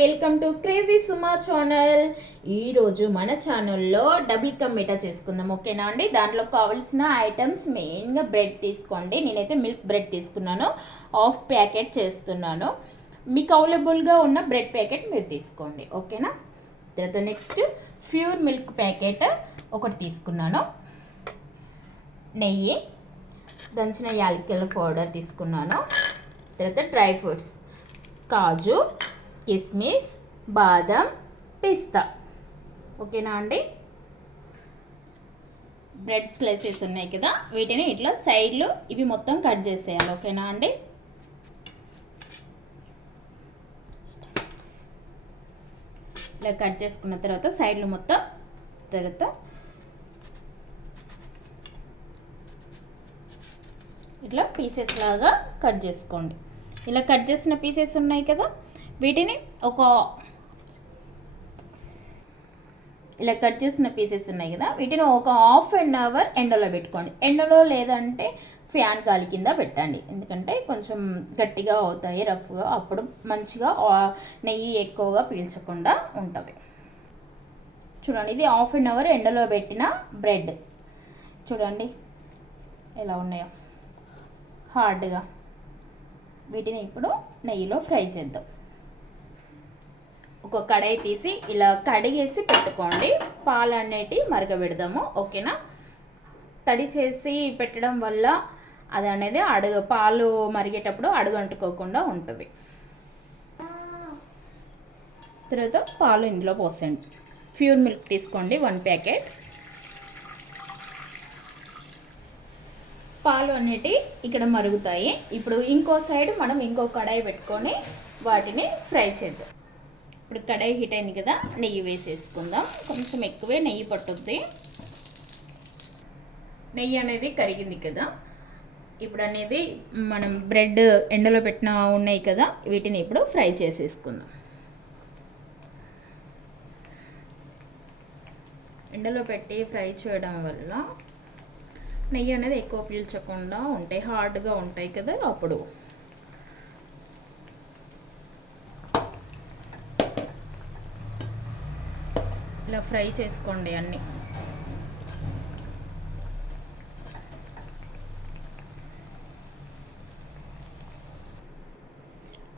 Welcome to crazy Suma channel. ఈరోజు మన ఛానల్లో డబుల్ కా మీఠా చేసుకుందాం, ఓకేనా అండి. దాంట్లో కావాల్సిన ఐటమ్స్ మెయిన్గా బ్రెడ్ తీసుకోండి. నేనైతే మిల్క్ బ్రెడ్ తీసుకున్నాను, హాఫ్ ప్యాకెట్ చేస్తున్నాను. మీకు అవైలబుల్గా ఉన్న బ్రెడ్ ప్యాకెట్ మీరు తీసుకోండి, ఓకేనా. తర్వాత నెక్స్ట్ ప్యూర్ మిల్క్ ప్యాకెట్ ఒకటి తీసుకున్నాను, నెయ్యి, దంచిన యాలకుల పౌడర్ తీసుకున్నాను. తర్వాత డ్రై ఫ్రూట్స్ కాజు, కిస్మిస్, బాదం, పిస్తా, ఓకేనా అండి. బ్రెడ్ స్లైసెస్ ఉన్నాయి కదా, వీటిని ఇట్లా సైడ్లు ఇవి మొత్తం కట్ చేసేయాలి, ఓకేనా అండి. ఇలా కట్ చేసుకున్న తర్వాత సైడ్లు మొత్తం తర్వాత ఇట్లా పీసెస్ లాగా కట్ చేసుకోండి. ఇలా కట్ చేసిన పీసెస్ ఉన్నాయి కదా, వీటిని ఇలా కట్ చేసిన పీసెస్ ఉన్నాయి కదా, వీటిని ఒక హాఫ్ అన్ అవర్ ఎండలో పెట్టుకోండి. ఎండలో లేదంటే ఫ్యాన్ గాలి కింద పెట్టండి, ఎందుకంటే కొంచెం గట్టిగా అవుతాయి, రఫ్గా, అప్పుడు మంచిగా నెయ్యి ఎక్కువగా పీల్చకుండా ఉంటుంది. చూడండి, ఇది హాఫ్ అన్ అవర్ ఎండలో పెట్టిన బ్రెడ్ చూడండి ఎలా ఉన్నాయో హార్డ్గా. వీటిని ఇప్పుడు నెయ్యిలో ఫ్రై చేద్దాం. ఒక కడాయి తీసి ఇలా కడిగేసి పెట్టుకోండి, పాలు అనేటివి మరగబెడదాము, ఓకేనా. తడి చేసి పెట్టడం వల్ల అది అనేది పాలు మరిగేటప్పుడు అడుగు అంటుకోకుండా ఉంటుంది. తర్వాత పాలు ఇందులో పోసేయండి. ప్యూర్ మిల్క్ తీసుకోండి 1 ప్యాకెట్. పాలు అనేటివి ఇక్కడ మరుగుతాయి. ఇప్పుడు ఇంకో సైడ్ మనం ఇంకో కడాయి పెట్టుకొని వాటిని ఫ్రై చేద్దాం. ఇప్పుడు కడాయి హీట్ అయింది కదా, నెయ్యి వేసేసుకుందాం. కొంచెం ఎక్కువే నెయ్యి పట్టుద్ది. నెయ్యి అనేది కరిగింది కదా, ఇప్పుడు అనేది మనం బ్రెడ్ ఎండలో పెట్టిన ఉన్నాయి కదా, వీటిని ఇప్పుడు ఫ్రై చేసేసుకుందాం. ఎండలో పెట్టి ఫ్రై చేయడం వల్ల నెయ్యి అనేది ఎక్కువ పీల్చకుండా ఉంటాయి, హార్డ్గా ఉంటాయి కదా. అప్పుడు ఇలా ఫ్రై చేసుకోండి అన్నీ.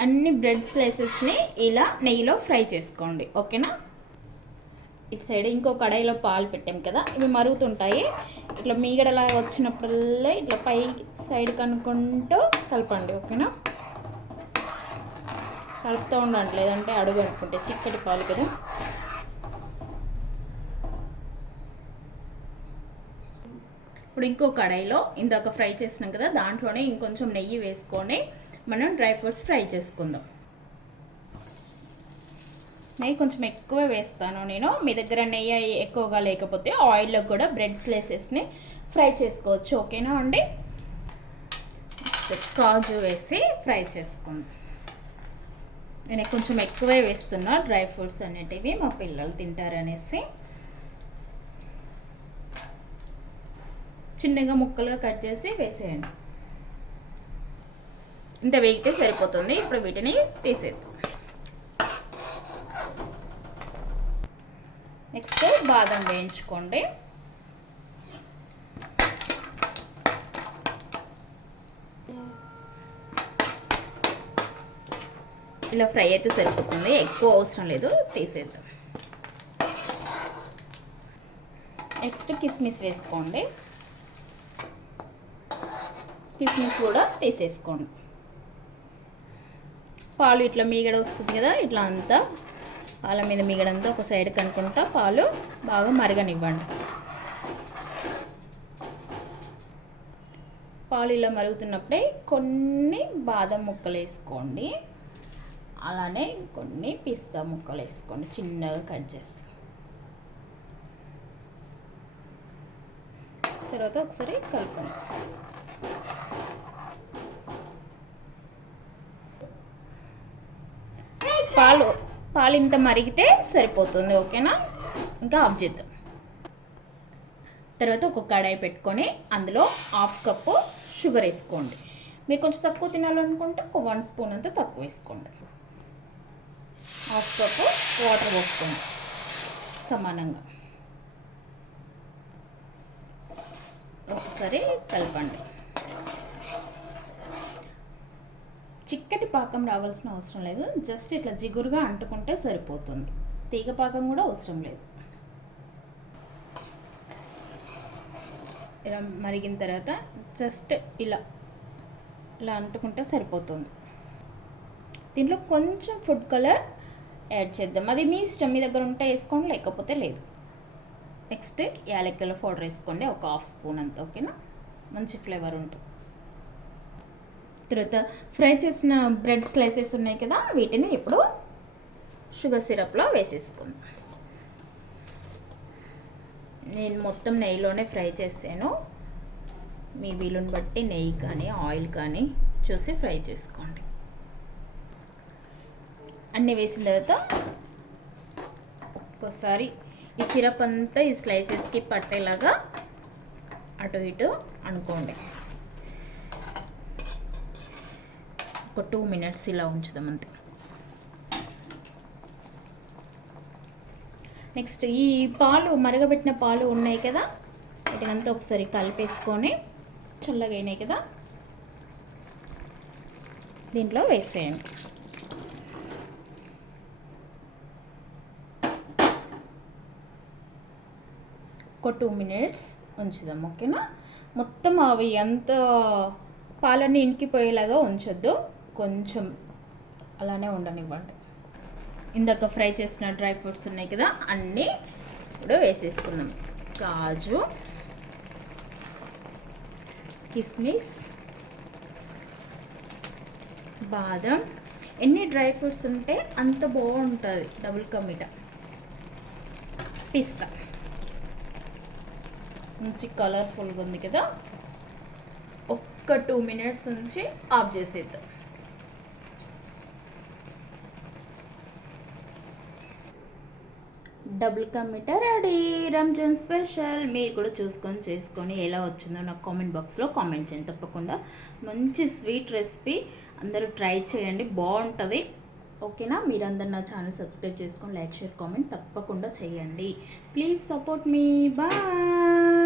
అన్ని బ్రెడ్ స్లైసెస్ని ఇలా నెయ్యిలో ఫ్రై చేసుకోండి, ఓకేనా. ఇటు సైడ్ ఇంకో కడాయిలో పాలు పెట్టాం కదా, ఇవి మరుగుతుంటాయి. ఇట్లా మీగడలాగా వచ్చినప్పుడల్లా ఇట్లా పై సైడ్ కనుక్కుంటూ కలపండి, ఓకేనా. కలుపుతూ ఉండండి, లేదంటే అడుగు అనుకుంటే చిక్కటి పాలు కదా. ఇప్పుడు ఇంకో కడాయిలో ఇందాక ఫ్రై చేసినాం కదా, దాంట్లోనే ఇంకొంచెం నెయ్యి వేసుకొని మనం డ్రై ఫ్రూట్స్ ఫ్రై చేసుకుందాం. నెయ్యి కొంచెం ఎక్కువ వేస్తాను నేను. మీ దగ్గర నెయ్యి ఎక్కువగా లేకపోతే ఆయిల్లో కూడా బ్రెడ్ స్లైసెస్ని ఫ్రై చేసుకోవచ్చు, ఓకేనా అండి. కాజు వేసి ఫ్రై చేసుకుందాం. నేను కొంచెం ఎక్కువే వేస్తున్నా డ్రై ఫ్రూట్స్ అనేటివి, మా పిల్లలు తింటారనేసి. చిన్నగా ముక్కలుగా కట్ చేసి వేసేయండి. ఇంత వేగితే సరిపోతుంది. ఇప్పుడు వీటిని తీసేద్దాం. నెక్స్ట్ బాదం వేయించుకోండి. ఇలా ఫ్రై అయితే సరిపోతుంది, ఎక్కువ అవసరం లేదు, తీసేద్దాం. నెక్స్ట్ కిస్మిస్ వేసుకోండి. కిస్మిస్ కూడా తీసేసుకోండి. పాలు ఇట్లా మీగడ వస్తుంది కదా, ఇట్లా అంతా పాల మీద మిగడంతా ఒక సైడ్ కనుక్కుంటా పాలు బాగా మరగనివ్వండి. పాలు ఇలా మరుగుతున్నప్పుడే కొన్ని బాదం ముక్కలు వేసుకోండి, అలానే కొన్ని పిస్తా ముక్కలు వేసుకోండి, చిన్నగా కట్ చేసి. తర్వాత ఒకసారి కలపండి. పాలు ఇంత మరిగితే సరిపోతుంది, ఓకేనా. ఇంకా ఆఫ్ చేద్దాం. తర్వాత ఒక కడాయి పెట్టుకొని అందులో 1/2 కప్పు షుగర్ వేసుకోండి. మీరు కొంచెం తక్కువ తినాలనుకుంటే ఒక 1 స్పూన్ అంతా తక్కువ వేసుకోండి. హాఫ్ కప్పు వాటర్ పోసుకోండి సమానంగా. ఒకసారి కలపండి. చిక్కటి పాకం రావాల్సిన అవసరం లేదు, జస్ట్ ఇట్లా జిగురుగా అంటుకుంటే సరిపోతుంది. తీగ పాకం కూడా అవసరం లేదు. ఇలా మరిగిన తర్వాత జస్ట్ ఇలా ఇలా అంటుకుంటే సరిపోతుంది. దీంట్లో కొంచెం ఫుడ్ కలర్ యాడ్ చేద్దాం, అది మీ ఇష్టం, మీ దగ్గర ఉంటే వేసుకోండి, లేకపోతే లేదు. నెక్స్ట్ యాలక్కల పౌడర్ వేసుకోండి, ఒక హాఫ్ స్పూన్ అంత, ఓకేనా? మంచి ఫ్లేవర్ ఉంటుంది. తర్వాత ఫ్రై చేసిన బ్రెడ్ స్లైసెస్ ఉన్నాయి కదా, వీటిని ఇప్పుడు షుగర్ సిరప్లో వేసేసుకుందాం. నేను మొత్తం నెయ్యిలోనే ఫ్రై చేసాను, మీ వీలుని బట్టి నెయ్యి కానీ ఆయిల్ కానీ చూసి ఫ్రై చేసుకోండి. అన్నీ వేసిన తర్వాత ఒక్కోసారి ఈ సిరప్ అంతా ఈ స్లైసెస్కి పట్టేలాగా అటు ఇటు అనుకోండి. ఒక 2 minutes ఇలా ఉంచుదాం అంతే. నెక్స్ట్ ఈ పాలు, మరగబెట్టిన పాలు ఉన్నాయి కదా, వీటినంతా ఒకసారి కలిపేసుకొని, చల్లగా అయినాయి కదా, దీంట్లో వేసేయండి. ఒక 2 minutes ఉంచుదాం, ఓకేనా? మొత్తం అవి ఎంత పాలన్నీ ఇంకిపోయేలాగా ఉంచొద్దు, కొంచెం అలానే ఉండనివ్వండి. ఇందాక ఫ్రై చేసిన డ్రై ఫ్రూట్స్ ఉన్నాయి కదా, అన్నీ ఇప్పుడు వేసేసుకుందాం. కాజు, కిస్మిస్, బాదం, ఎన్ని డ్రై ఫ్రూట్స్ ఉంటే అంత బాగుంటుంది డబుల్ కా మీఠా. పిస్తా మంచి కలర్ఫుల్గా ఉంది కదా, ఒక్క 2 minutes ఉంచి ఆఫ్ చేసేద్దాం. Double ka meetha ready, Ramzan special. మీరు కూడా చూసుకొని చేసుకొని ఎలా వచ్చిందో నాకు కామెంట్ బాక్స్లో కామెంట్ చేయండి తప్పకుండా. మంచి స్వీట్ రెసిపీ, అందరూ ట్రై చేయండి, బాగుంటుంది, ఓకేనా? మీరందరూ నా ఛానల్ సబ్స్క్రైబ్ చేసుకొని లైక్, షేర్, కామెంట్ తప్పకుండా చేయండి. Please support me. బాయ్.